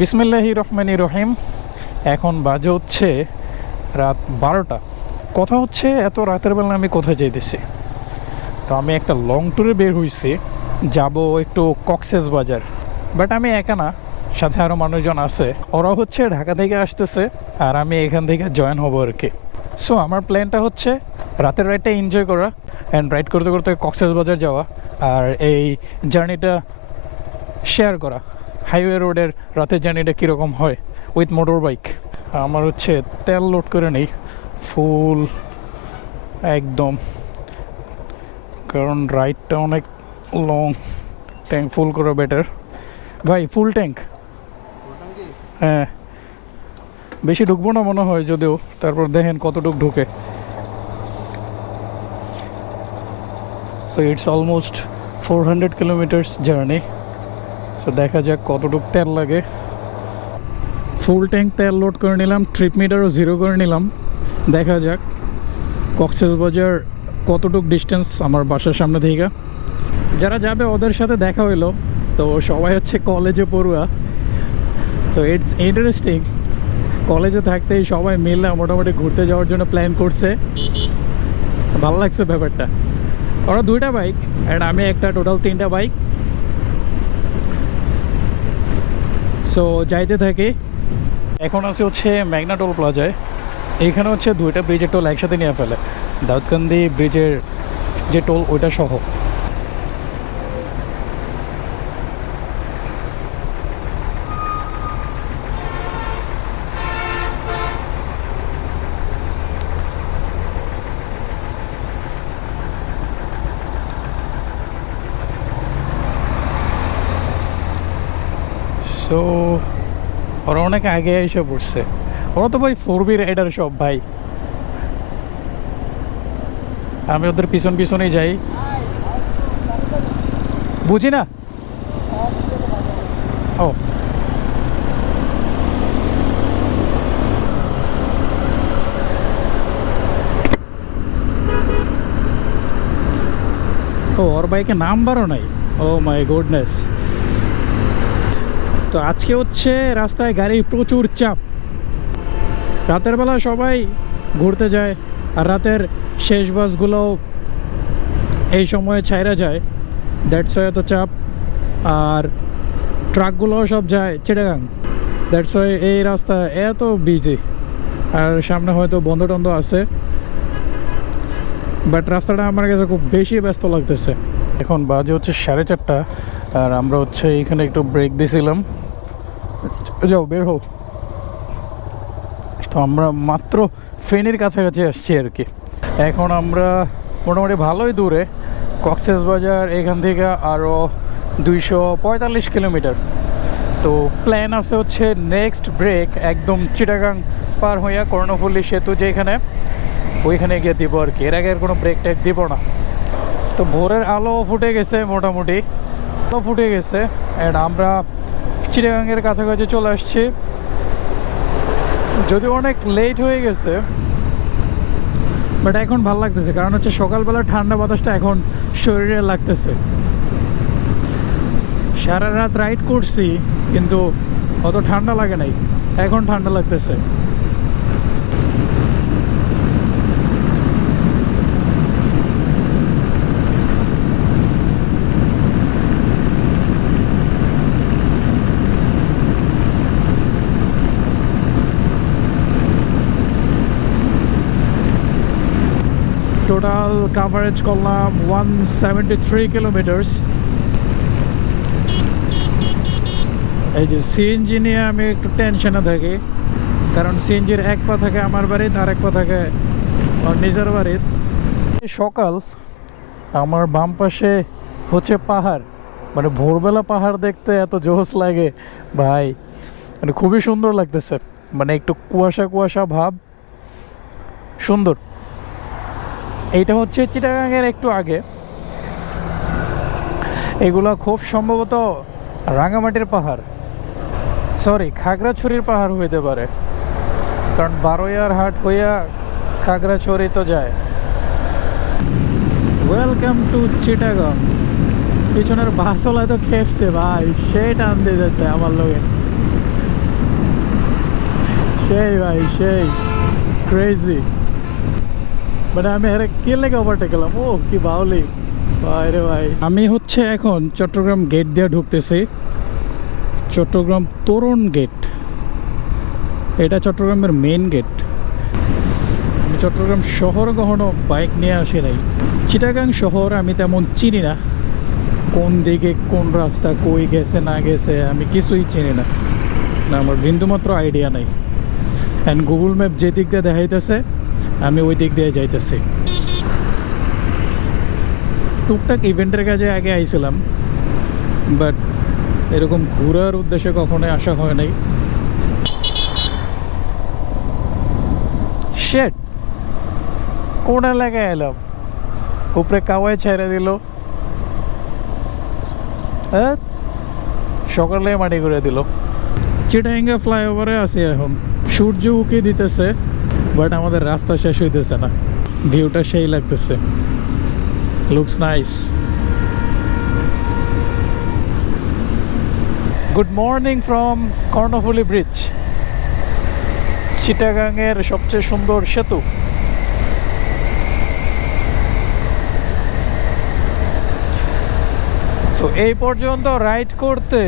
বিসমিল্লাহির রহমানির রহিম। এখন বাজে হচ্ছে রাত 12টা। কথা হচ্ছে এত রাতের বেলা আমি কোথায় যাইতেছি। তো আমি একটা লং ট্যুরে বের হয়েছি, যাব একটু কক্সেস বাজার। বাট আমি একা না, সাথে আরও মানুষজন আছে। ওরা হচ্ছে ঢাকা থেকে আসতেছে আর আমি এখান থেকে জয়েন হবো আর কি। সো আমার প্ল্যানটা হচ্ছে রাতের রাইডটা এনজয় করা অ্যান্ড রাইড করতে করতে কক্সেস বাজার যাওয়া আর এই জার্নিটা শেয়ার করা। হাইওয়ে রোডের রাতের জার্নিটা কীরকম হয় উইথ মোটর বাইক। আমার হচ্ছে তেল লোড করে নেই ফুল একদম, কারণ রাইডটা অনেক লং। ট্যাঙ্ক ফুল করা বেটার ভাই, ফুল ট্যাঙ্ক। হ্যাঁ, বেশি ঢুকবো না মনে হয় যদিও, তারপর দেখেন কতটুক ঢুকে। So it's almost 400 kilometres journey. তো দেখা যাক কতটুক তেল লাগে। ফুল ট্যাঙ্ক তেল লোড করে নিলাম, ট্রিপ মিটারও 0 করে নিলাম। দেখা যাক কক্সেস বাজার কতটুক ডিস্টেন্স আমার বাসার সামনে থেকে। যারা যাবে ওদের সাথে দেখা হইলো, তো সবাই হচ্ছে কলেজে পড়ুয়া। সো ইটস ইন্টারেস্টিং, কলেজে থাকতেই সবাই মিলে মোটামুটি ঘুরতে যাওয়ার জন্য প্ল্যান করছে। ভালো লাগছে ব্যাপারটা। ওরা 2টা বাইক অ্যান্ড আমি একটা, টোটাল 3টা বাইক। সো যাইতে থাকি। এখন আছে হচ্ছে মেঘনা টোল প্লাজায়। এইখানে হচ্ছে 2টা ব্রিজের টোল একসাথে নিয়ে ফেলে, দাউদকান্দি ব্রিজের যে টোল ওইটা সহ। তো ওরা অনেক আগে এসে পড়ছে। ওরা তো ভাই 4B রাইডার সব ভাই। আমি ওদের পিছন পিছনেই যাই, বুঝি না। ও ও, ওর বাইকে নাম্বারও নাই। ও মাই গুডনেস। তো আজকে হচ্ছে রাস্তায় গাড়ির প্রচুর চাপ। রাতের বেলা সবাই ঘুরতে যায় আর রাতের শেষ বাসগুলোও এই সময়ে ছাইরা যায়, দ্যাটস ওয়াই এত চাপ। আর ট্রাকগুলোও সব যায় চিটাগাং, দ্যাটস ওয়াই এই রাস্তা এত বিজি। আর সামনে হয়তো বন্ধ টন্ধ আছে, বাট রাস্তাটা আমার কাছে খুব বেশি ব্যস্ত লাগতেছে। এখন বাজে হচ্ছে 4:30 আর আমরা হচ্ছে এইখানে একটু ব্রেক দিয়েছিলাম। যাও বের হও। তো আমরা মাত্র ফেনীর কাছাকাছি আসছি আর কি। এখন আমরা মোটামুটি ভালোই দূরে। কক্সেস বাজার এখান থেকে আরও 245 কিলোমিটার। তো প্ল্যান আছে হচ্ছে নেক্সট ব্রেক একদম চিটাগাং পার হইয়া কর্ণফুলী সেতু যেখানে, ওইখানে গিয়ে দিব আর কি। এর আগে কোনো ব্রেক ট্যাক দিব না। তো ভোরের আলো ফুটে গেছে, মোটামুটি আলো ফুটে গেছে অ্যান্ড আমরা চিটাগাংয়ের কাছাকাছি চলে আসছি। যদিও অনেক লেট হয়ে গেছে, বাট এখন ভালো লাগতেছে, কারণ হচ্ছে সকালবেলা ঠান্ডা বাতাসটা এখন শরীরে লাগতেছে। সারা রাত রাইড করছি কিন্তু অত ঠান্ডা লাগে নাই, এখন ঠান্ডা লাগতেছে। টোটাল কাভারেজ করলাম 173 কিলোমিটার্স। এই যে সিএনজি নিয়ে আমি একটু টেনশনে থাকি, কারণ সিএনজির এক পা থাকে আমার বাড়িতে আর এক পা থাকে আমার নিজের বাড়িতে। সকাল, আমার বাম পাশে হচ্ছে পাহাড়। মানে ভোরবেলা পাহাড় দেখতে এত জোশ লাগে ভাই, মানে খুবই সুন্দর লাগতেছে। মানে একটু কুয়াশা কুয়াশা ভাব, সুন্দর। এইটা হচ্ছে চিটাগাংয়ের একটু আগে। এগুলা খুব সম্ভবত রাঙামাটির পাহাড়, সরি খাগড়াছড়ির পাহাড় হইতে পারে, কারণ বারোয়ার হাট হইয়া খাগড়াছড়ি তো যায়। Welcome to Chittagong. পিছনের বাসওয়ালা তো খেপছে ভাই, সেই টান দিয়ে যাচ্ছে আমার লোকে। সেই ভাই সেই ক্রেজি। মানে আমি আরে কে লেগে ওভারটেক করলাম, ও কি বাউলি ভাই রে ভাই। আমি হচ্ছে এখন চট্টগ্রাম গেট দিয়ে ঢুকতেছি, চট্টগ্রাম তোরণ গেট। এটা চট্টগ্রামের মেইন গেট। আমি চট্টগ্রাম শহর কখনো বাইক নিয়ে আসি নাই। চিটাগাং শহর আমি তেমন চিনি না, কোন দিকে কোন রাস্তা কই গেছে না গেছে আমি কিছুই চিনি না, না আমার বিন্দুমাত্র আইডিয়া নাই। অ্যান্ড গুগল ম্যাপ যে দিক দিয়ে দেখাইতেছে আমি ওই দিক দিয়ে যাইতেছি। টুকটাক ইভেন্টের কাজে আগে আইছিলাম, বাট এরকম ঘোরার উদ্দেশ্যে কখনোই আসা হয় নাই। শেট, কোন এলাকায় এলাম, উপরে কাওয়ায় ছেড়ে দিল, হ্যাঁ সকালে মাটি করে দিল। চিটাগাঙ্গা ফ্লাইওভারে আছি এখন, সূর্য উকি দিতেছে বাট আমাদের রাস্তা শেষ হইতেছে না। ভিউটা সেই লাগতেছে, looks nice. Good morning from Karnaphuli bridge, চিটাগাংয়ের সবচেয়ে সুন্দর সেতু। সো এই পর্যন্ত রাইড করতে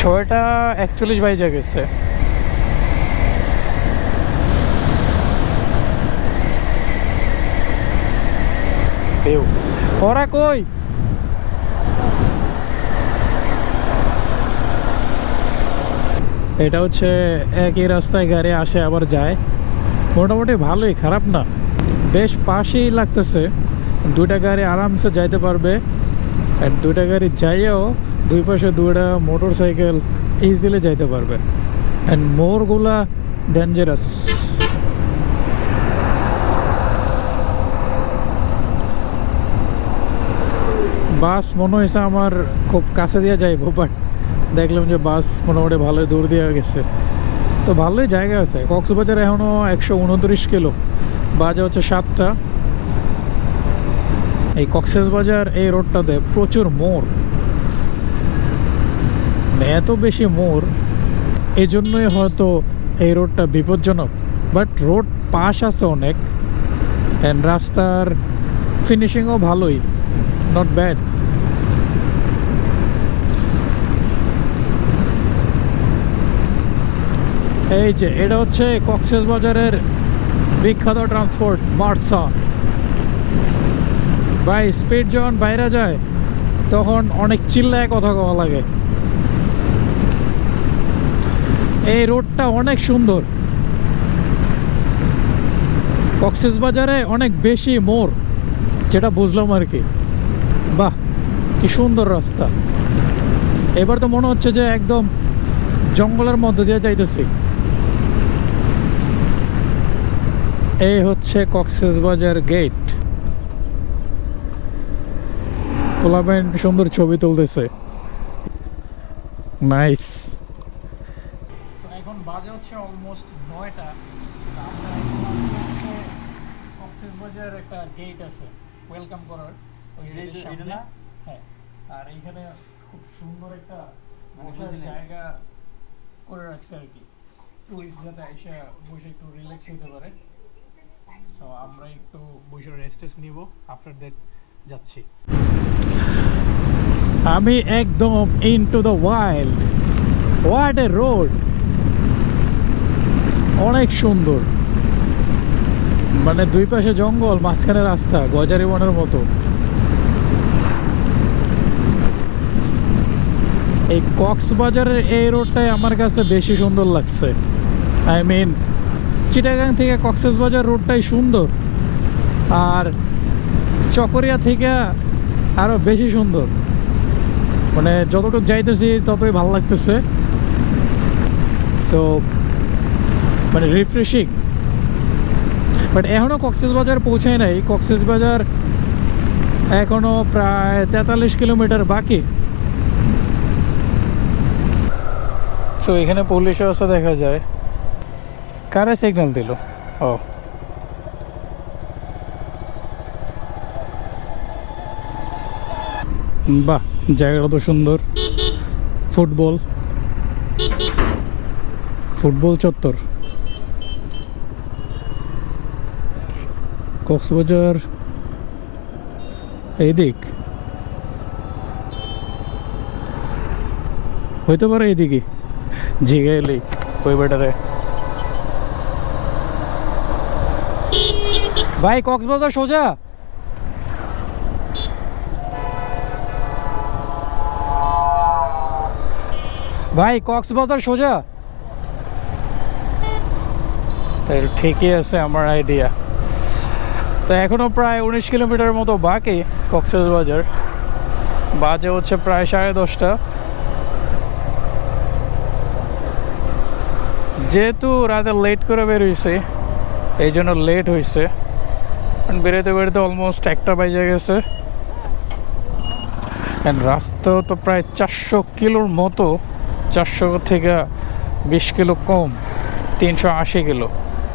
6:41 বাজে গেছে। ওরা কই? এটা হচ্ছে একই রাস্তায় গাড়ি আসে আবার যায়, মোটামুটি ভালোই, খারাপ না, বেশ পাশেই লাগতেছে। দুইটা গাড়ি আরামসে যাইতে পারবে, আর দুইটা গাড়ি যাইয়েও দুই পাশে দুইটা মোটর সাইকেল ইজিলি যাইতে পারবে। And মোড়গুলা dangerous. বাস মনে হয়েছে আমার খুব কাছে দিয়ে যাইব, বাট দেখলাম যে বাস মোটামুটি ভালোই দূর দিয়ে গেছে। তো ভালোই জায়গা আছে। কক্সবাজার এখনও 129 কিলো, বাজে হচ্ছে 7টা। এই কক্সবাজার এই রোডটাতে প্রচুর মোড়, মানে এত বেশি মোড়, এই জন্যই হয়তো এই রোডটা বিপজ্জনক। বাট রোড পাশ আছে অনেক, অ্যান্ড রাস্তার ফিনিশিংও ভালোই, নট ব্যাড। এই যে এটা হচ্ছে কক্সবাজারের বিখ্যাত ট্রান্সপোর্ট মার্সা। ভাই স্পিড যখন বাইরে যায় তখন অনেক চিল্লায় কথা কওয়া লাগে। এই রোডটা অনেক সুন্দর, কক্সবাজারে অনেক বেশি মোড়, যেটা বুঝলাম আর কি। বাহ কি সুন্দর রাস্তা। এবার তো মনে হচ্ছে যে একদম জঙ্গলের মধ্যে দিয়ে যাইতেছি। এই হচ্ছে কক্সবাজার গেট। পোলাবেন সুন্দর ছবি তুলতেছে, নাইস। এখন বাজে হচ্ছে অলমোস্ট 9টা। কক্সবাজার একটা গেট আছে ওয়েলকাম করার, ওই গেটের সামনে। হ্যাঁ, আর এইখানে খুব সুন্দর একটা বসার জায়গা করে রাখছে আর কি, টুরিস্ট যাতে এসে বসে একটু রিল্যাক্স হতে পারে। সো আমরা একটু বসে রেস্ট নিব, আফটার দ্যাট যাচ্ছি। আমি একদম into the wild. What a road, অনেক সুন্দর, মানে দুই পাশে জঙ্গল, মাঝখানে রাস্তা, গজারি বনের মতো। এই কক্সবাজারের এই রোডটাই আমার কাছে বেশি সুন্দর লাগছে। আই মিন চিটাগাং থেকে কক্সবাজার রোডটাই সুন্দর, আর চকরিয়া থেকে আরো বেশি সুন্দর। মানে যতটুকু যাইতেছি ততই ভালো লাগতেছে। সো মানে রিফ্রেশিং। বাট এখনও কক্সবাজার পৌঁছায় নাই, কক্সবাজার এখনও প্রায় 43 কিলোমিটার বাকি। সো এখানে পুলিশ অবস্থা দেখা যায়। কারে সিগন্যাল দিল? ও বাহ, জায়গাটা তো সুন্দর। ফুটবল ফুটবল চত্বর, কক্সবাজার এইদিক হইতে পারে, এইদিকে জিগাইলি ওই বেটারে। ভাই কক্সবাজার সোজা? ভাই কক্সবাজার সোজা? তাই ঠিকই আছে আমার আইডিয়া। তো এখনো প্রায় 19 কিলোমিটার মতো বাকি কক্সবাজার। বাজে হচ্ছে প্রায় 10:30। যেহেতু রাতে লেট করে বেরোইছে এই জন্য লেট হয়েছে, বেরোতে বেরোতে অলমোস্ট 1টা বাজে গেছে। রাস্তা তো প্রায় 400 কিলোর মতো, 400 থেকে 20 কিলো কম, 380 কিলো,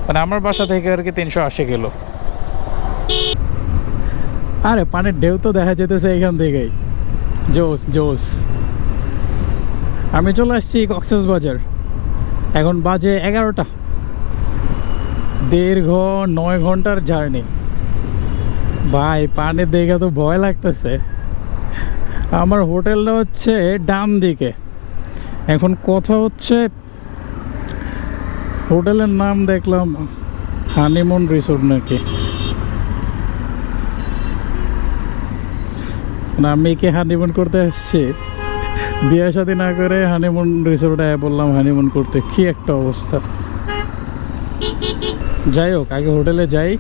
মানে আমার বাসা থেকে আর কি 380 কিলো। আরে পানির ঢেউ তো দেখা যেতেছে এখান থেকেই, জোস জোস। আমি চলে আসছি কক্সবাজার, এখন বাজে 11টা। দীর্ঘ 9 ঘন্টার জার্নি। ভাই পানি দেখে তো ভয় লাগতেছে। আমার হোটেলটা হচ্ছে ডান দিকে। এখন কথা হচ্ছে হোটেলের নাম দেখলাম হানিমুন রিসোর্ট নাকি। আমি কি হানিমুন করতে আসছি? বিয়ে শাদী না করে হানিমুন রিসোর্টে বললাম হানিমুন করতে, কি একটা অবস্থা। যাই হোক, আগে হোটেলে যাই।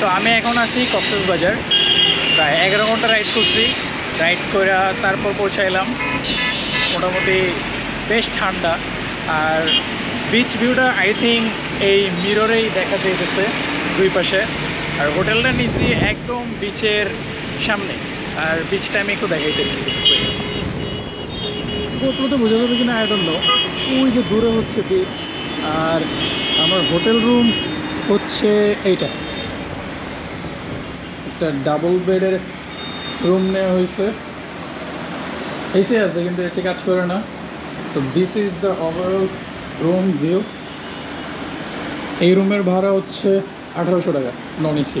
তো আমি এখন আছি কক্সবাজার, প্রায় 11 ঘন্টা রাইড করছি। রাইড করে তারপর পৌঁছাইলাম। মোটামুটি বেশ ঠান্ডা, আর বিচ ভিউটা আই থিঙ্ক এই মিররেই দেখা যেতেছে দুই পাশে। আর হোটেলটা নিছি একদম বিচের সামনে, আর বিচটা আমি একটু দেখাইতেছি। তো বোঝা যাবে কিনা আই ডোন্ট নো। ওই যে দূরে হচ্ছে বিচ, আর আমার হোটেল রুম হচ্ছে এইটা। একটা ডাবল বেডের রুম নেওয়া হয়েছে, এসি আছে কিন্তু এসি কাজ করে না। So this is the overall room view. এই রুমের ভাড়া হচ্ছে 1800 টাকা, নন এসি।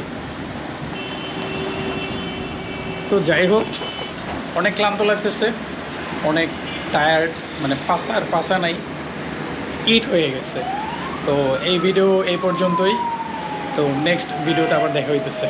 তো যাই হোক, অনেক ক্লান্ত লাগতেছে, অনেক টায়ার্ড, মানে পাসা নাই, ইট হয়ে গেছে। তো এই ভিডিও এই পর্যন্তই। তো নেক্সট ভিডিওতে আবার দেখা হইতেছে।